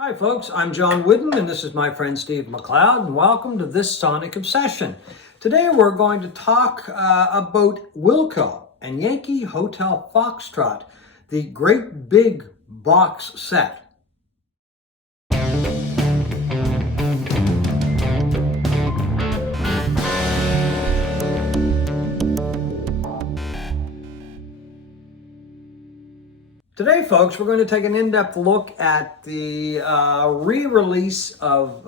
Hi folks, I'm John Wooden and this is my friend Steve McLeod and welcome to this Sonic Obsession. Today we're going to talk about Wilco and Yankee Hotel Foxtrot, the great big box set. Today, folks, we're going to take an in-depth look at the re-release of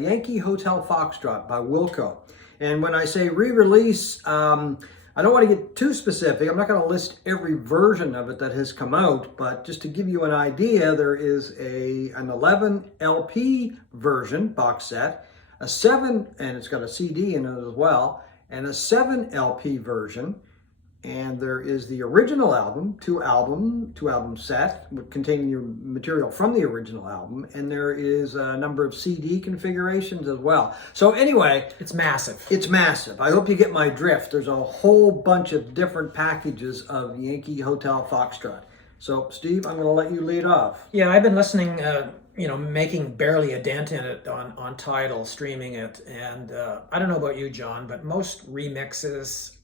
Yankee Hotel Foxtrot by Wilco. And when I say re-release, I don't want to get too specific. I'm not going to list every version of it that has come out, but just to give you an idea, there is an 11 LP version box set, a 7, and it's got a CD in it as well, and a 7 LP version. And there is the original album, two album set containing your material from the original album, and there is a number of CD configurations as well. So anyway, it's massive. It's massive. I hope you get my drift. There's a whole bunch of different packages of Yankee Hotel Foxtrot. So Steve, I'm going to let you lead off. Yeah, I've been listening. Making barely a dent in it on Tidal, streaming it, and I don't know about you, John, but most remixes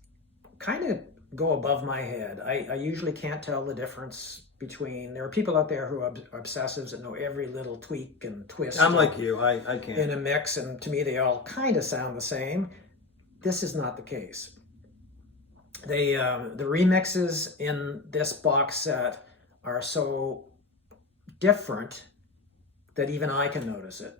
kind of go above my head. I usually can't tell the difference between, there are people out there who are obsessives that know every little tweak and twist. I'm like you, I can't. In a mix, and to me they all kind of sound the same. This is not the case. The remixes in this box set are so different that even I can notice it.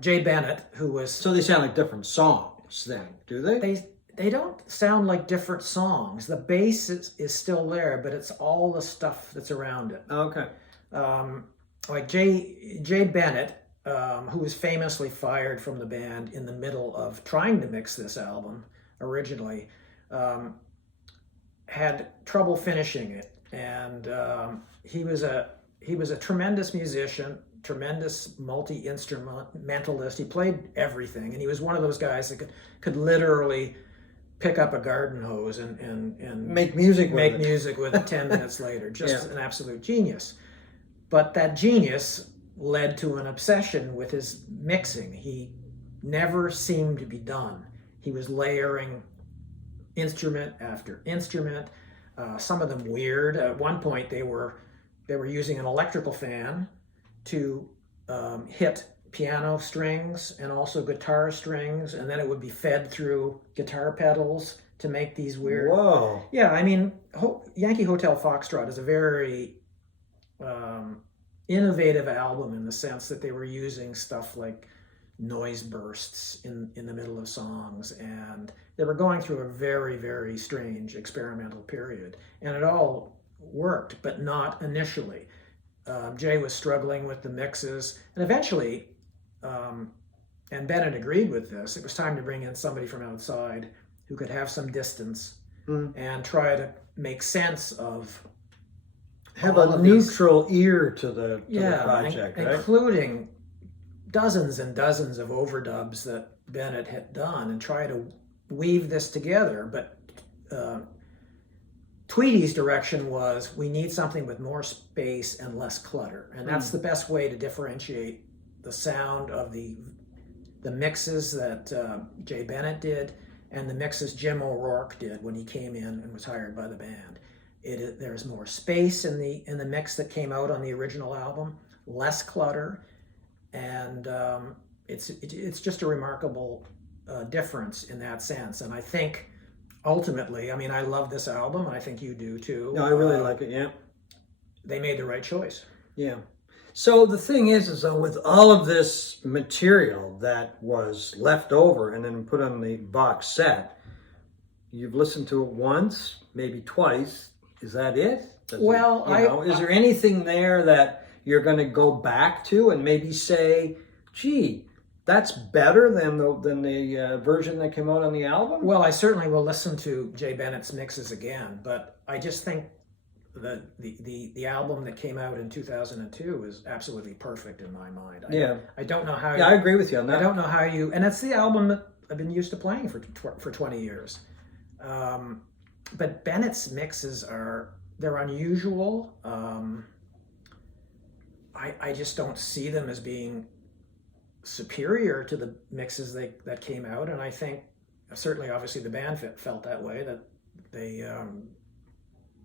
Jay Bennett, who was... So they sound like different songs then, do they? They don't sound like different songs. The bass is still there, but it's all the stuff that's around it. Okay. Like Jay Bennett, who was famously fired from the band in the middle of trying to mix this album originally, had trouble finishing it, and he was a tremendous musician, tremendous multi-instrumentalist. He played everything, and he was one of those guys that could literally pick up a garden hose and make music with it 10 minutes later. Just an absolute genius. But that genius led to an obsession with his mixing. He never seemed to be done. He was layering instrument after instrument, some of them weird. At one point they were using an electrical fan to hit piano strings and also guitar strings, and then it would be fed through guitar pedals to make these weird... Whoa. Yeah, I mean, Yankee Hotel Foxtrot is a very innovative album in the sense that they were using stuff like noise bursts in the middle of songs, and they were going through a very, very strange experimental period, and it all worked, but not initially. Jay was struggling with the mixes, and eventually, and Bennett agreed with this, it was time to bring in somebody from outside who could have some distance and try to make sense of... Have a neutral ear to the project, right? Including dozens and dozens of overdubs that Bennett had done, and try to weave this together. But Tweedy's direction was, we need something with more space and less clutter. And that's the best way to differentiate the sound of the mixes that Jay Bennett did and the mixes Jim O'Rourke did when he came in and was hired by the band. There's more space in the mix that came out on the original album, less clutter, and it's just a remarkable difference in that sense. And I think ultimately, I mean, I love this album, and I think you do too. No, I really like it, yeah. They made the right choice. Yeah. So the thing is though, with all of this material that was left over and then put on the box set, you've listened to it once, maybe twice. Is that it? Is there anything there that you're going to go back to and maybe say, gee, that's better than the version that came out on the album? Well, I certainly will listen to Jay Bennett's mixes again, but I just think that the album that came out in 2002 is absolutely perfect in my mind. I don't know how... Yeah, I agree with you on that. I don't know how you... And it's the album that I've been used to playing for 20 years. But Bennett's mixes they're unusual. I just don't see them as being superior to the mixes that came out, and I think certainly, obviously, the band felt that way. That they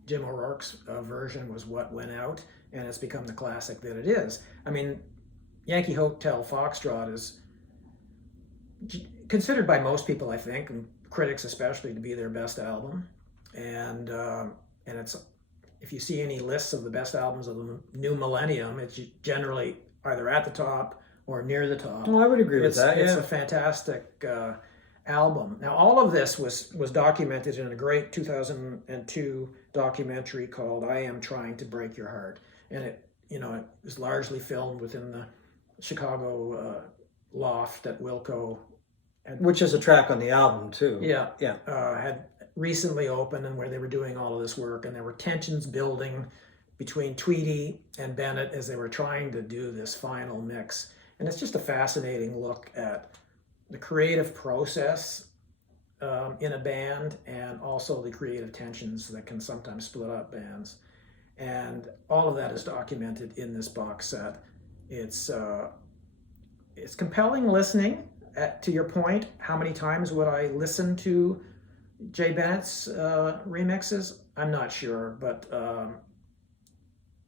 Jim O'Rourke's version was what went out, and it's become the classic that it is. I mean, Yankee Hotel Foxtrot is considered by most people, I think, and critics especially, to be their best album. And it's, if you see any lists of the best albums of the new millennium, it's generally either at the top or near the top. Well, I would agree with that. It's Yeah. a fantastic album. Now, all of this was documented in a great 2002 documentary called "I Am Trying to Break Your Heart," and it was largely filmed within the Chicago loft that Wilco had, Which is a track on the album too. yeah, Yeah. had recently opened, and where they were doing all of this work, and there were tensions building between Tweedy and Bennett as they were trying to do this final mix. And it's just a fascinating look at the creative process in a band, and also the creative tensions that can sometimes split up bands. And all of that is documented in this box set. It's compelling listening. To your point, how many times would I listen to Jay Bennett's remixes? I'm not sure, but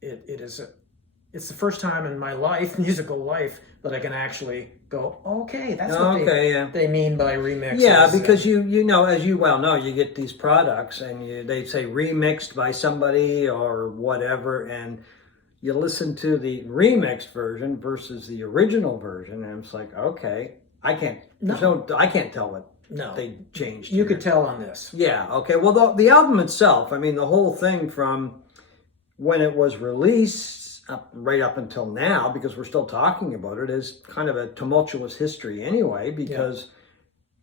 it's the first time in my musical life, that I can actually go, okay, that's what they mean by remixes. Yeah, because you know, as you well know, you get these products and they say remixed by somebody or whatever, and you listen to the remixed version versus the original version, and it's like, okay, I can't tell what they changed. You could tell on this. Yeah, okay. Well, the album itself, I mean, the whole thing from when it was released right up until now, because we're still talking about it, is kind of a tumultuous history anyway, because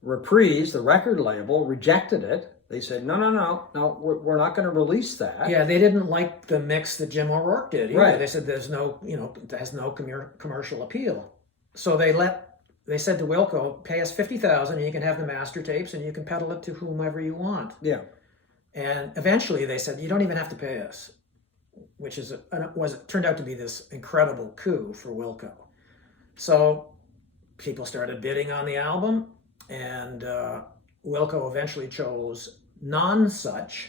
Reprise, the record label, rejected it. They said, no, we're not going to release that. Yeah, they didn't like the mix that Jim O'Rourke did either. Right. They said it has no commercial appeal. So they said to Wilco, pay us $50,000 and you can have the master tapes and you can peddle it to whomever you want. Yeah. And eventually they said, you don't even have to pay us, which turned out to be this incredible coup for Wilco. So people started bidding on the album, and Wilco eventually chose Nonsuch,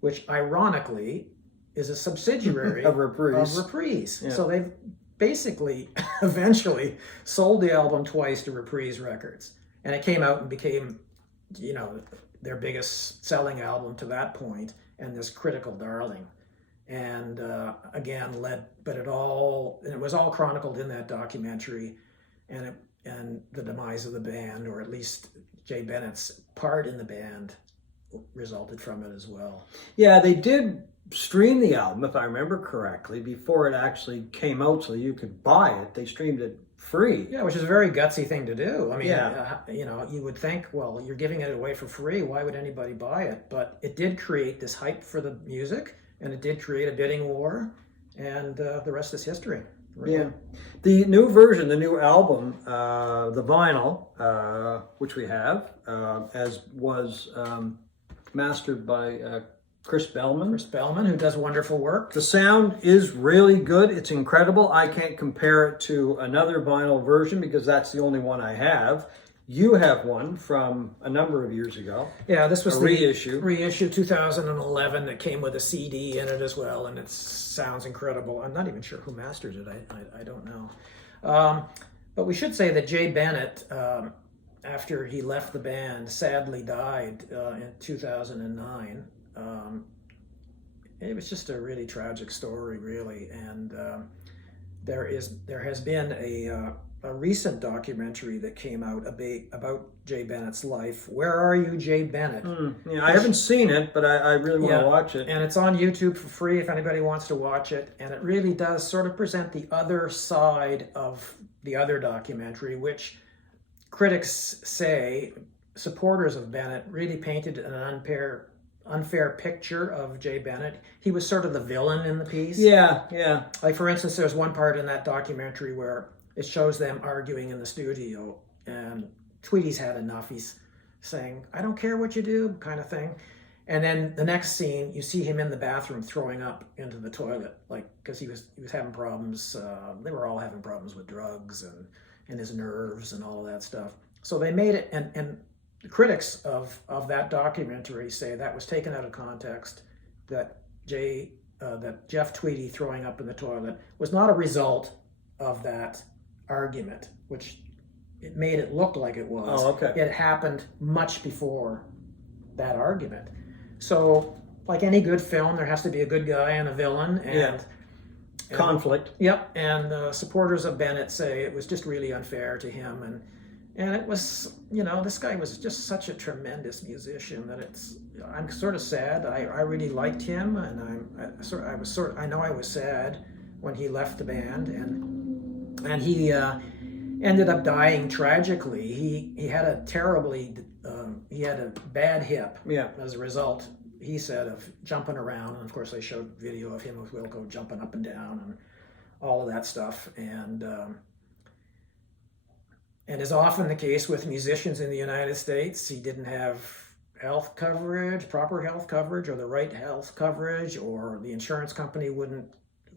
which ironically is a subsidiary of Reprise. Yeah. So they've basically eventually sold the album twice to Reprise Records, and it came out and became, their biggest selling album to that point, and this critical darling. And again, it was all chronicled in that documentary, and the demise of the band, or at least Jay Bennett's part in the band, resulted from it as well. Yeah, they did stream the album, if I remember correctly, before it actually came out, so you could buy it. They streamed it free. Yeah, which is a very gutsy thing to do. I mean, you would think, well, you're giving it away for free. Why would anybody buy it? But it did create this hype for the music, and it did create a bidding war, and the rest is history. Really. Yeah. The new version, the new album, the vinyl, which we have, as was mastered by Chris Bellman. Chris Bellman, who does wonderful work. The sound is really good. It's incredible. I can't compare it to another vinyl version because that's the only one I have. You have one from a number of years ago. Yeah, this was the reissue 2011 that came with a CD in it as well, and it sounds incredible. I'm not even sure who masters it. I don't know. But we should say that Jay Bennett, after he left the band, sadly died in 2009. It was just a really tragic story, really, and there has been a recent documentary that came out about Jay Bennett's life. Where Are You, Jay Bennett? Yeah, I haven't seen it, but I really want to watch it. And it's on YouTube for free if anybody wants to watch it. And it really does sort of present the other side of the other documentary, which critics say supporters of Bennett really painted an unfair picture of Jay Bennett. He was sort of the villain in the piece. Yeah. Like, for instance, there's one part in that documentary where it shows them arguing in the studio, and Tweedy's had enough. He's saying, I don't care what you do, kind of thing. And then the next scene, you see him in the bathroom throwing up into the toilet, like because he was having problems. They were all having problems with drugs and his nerves and all of that stuff. So they made it, and the critics of that documentary say that was taken out of context. That Jeff Tweedy throwing up in the toilet was not a result of that argument, which it made it look like it was. Oh, okay. It happened much before that argument. So, like any good film, there has to be a good guy and a villain, and conflict. Yep, and supporters of Bennett say it was just really unfair to him, and it was, this guy was just such a tremendous musician that I'm sort of sad. I really liked him, and I know I was sad when he left the band, and he ended up dying tragically. He had he had a bad hip as a result, he said, of jumping around. And of course, they showed video of him with Wilco jumping up and down and all of that stuff. And as often the case with musicians in the United States, he didn't have proper health coverage, or the right health coverage, or the insurance company wouldn't.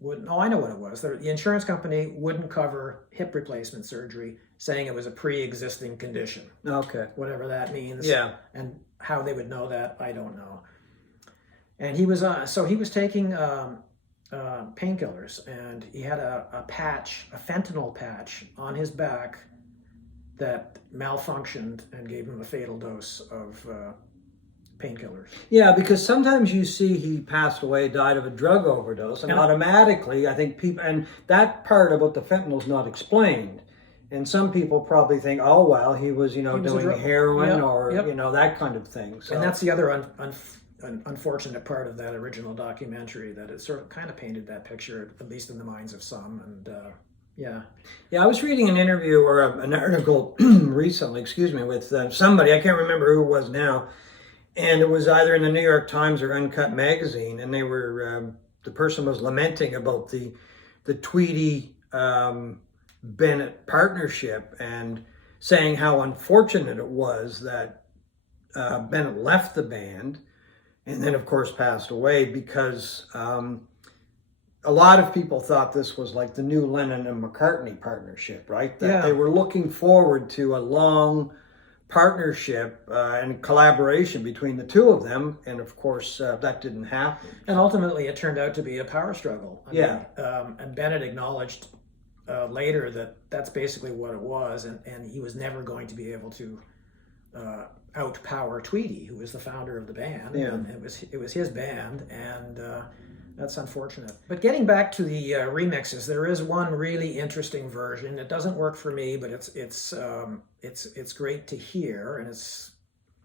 Oh, I know what it was. The insurance company wouldn't cover hip replacement surgery, saying it was a pre-existing condition. Okay. Whatever that means. Yeah. And how they would know that, I don't know. And he was taking painkillers, and he had a fentanyl patch on his back that malfunctioned and gave him a fatal dose of painkillers. Yeah, because sometimes you see he passed away, died of a drug overdose, and automatically I think people, and that part about the fentanyl is not explained. And some people probably think, oh, well, he was, doing heroin or, that kind of thing. So. And that's the other unfortunate part of that original documentary, that it sort of kind of painted that picture, at least in the minds of some. And yeah, I was reading an interview or an article recently, with somebody, I can't remember who it was now, and it was either in the New York Times or Uncut Magazine, and they were, the person was lamenting about the Tweedy Bennett partnership, and saying how unfortunate it was that Bennett left the band and then of course passed away, because a lot of people thought this was like the new Lennon and McCartney partnership, right? That they were looking forward to a long partnership and collaboration between the two of them, and of course that didn't happen. And ultimately it turned out to be a power struggle. I mean, and Bennett acknowledged later that that's basically what it was, and he was never going to be able to outpower Tweedy, who was the founder of the band. And it was his band, and that's unfortunate. But getting back to the remixes, there is one really interesting version. It doesn't work for me, but it's great to hear, and it's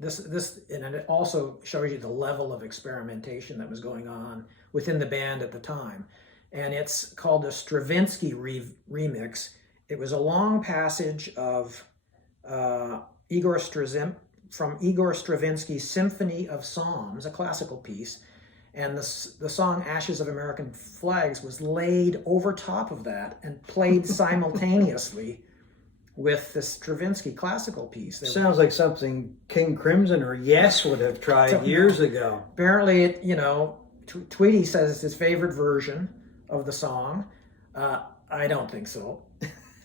this, and it also shows you the level of experimentation that was going on within the band at the time. And it's called a Stravinsky remix. It was a long passage of from Igor Stravinsky's Symphony of Psalms, a classical piece, and the song Ashes of American Flags was laid over top of that and played simultaneously with the Stravinsky classical piece. Sounds like something King Crimson or Yes would have tried years ago. Apparently, Tweedy says it's his favorite version of the song. I don't think so.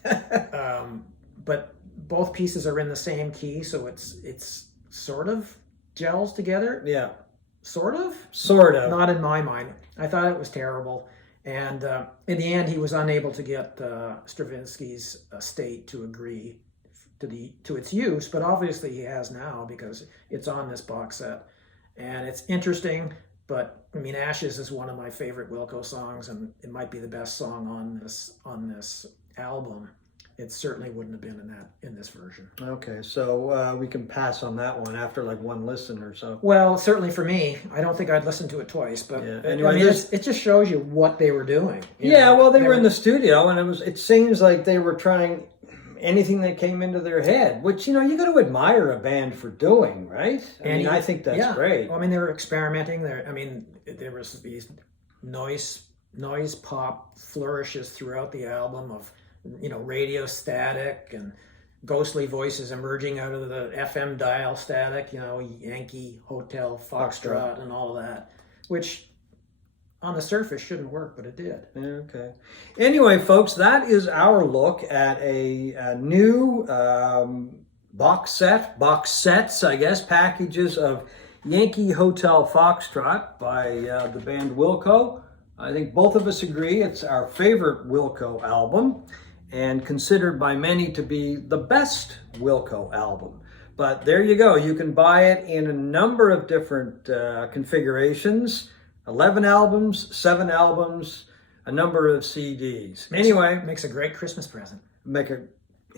But both pieces are in the same key, so it's sort of gels together. Yeah. Sort of? Sort of. Not in my mind. I thought it was terrible. And in the end, he was unable to get Stravinsky's estate to agree to its use, but obviously he has now, because it's on this box set. And it's interesting, but I mean, Ashes is one of my favorite Wilco songs, and it might be the best song on this album. It certainly wouldn't have been in this version. Okay, so we can pass on that one after like one listen or so. Well, certainly for me, I don't think I'd listen to it twice, but Anyway, I mean, it just shows you what they were doing. Well, they were in the studio, and it seems like they were trying anything that came into their head, which, you got to admire a band for doing, right? I think that's great. Well, I mean, they were experimenting. There was these noise pop flourishes throughout the album of, radio static and ghostly voices emerging out of the FM dial static, you know, Yankee Hotel Foxtrot and all of that, which on the surface shouldn't work, but it did. Okay. Anyway, folks, that is our look at a new box sets, I guess, packages of Yankee Hotel Foxtrot by the band Wilco. I think both of us agree it's our favorite Wilco album and considered by many to be the best Wilco album. But there you go. You can buy it in a number of different configurations. 11 albums, 7 albums, a number of CDs. Anyway, Makes a great Christmas present. make a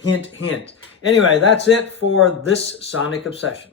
hint. Anyway, that's it for this Sonic Obsession.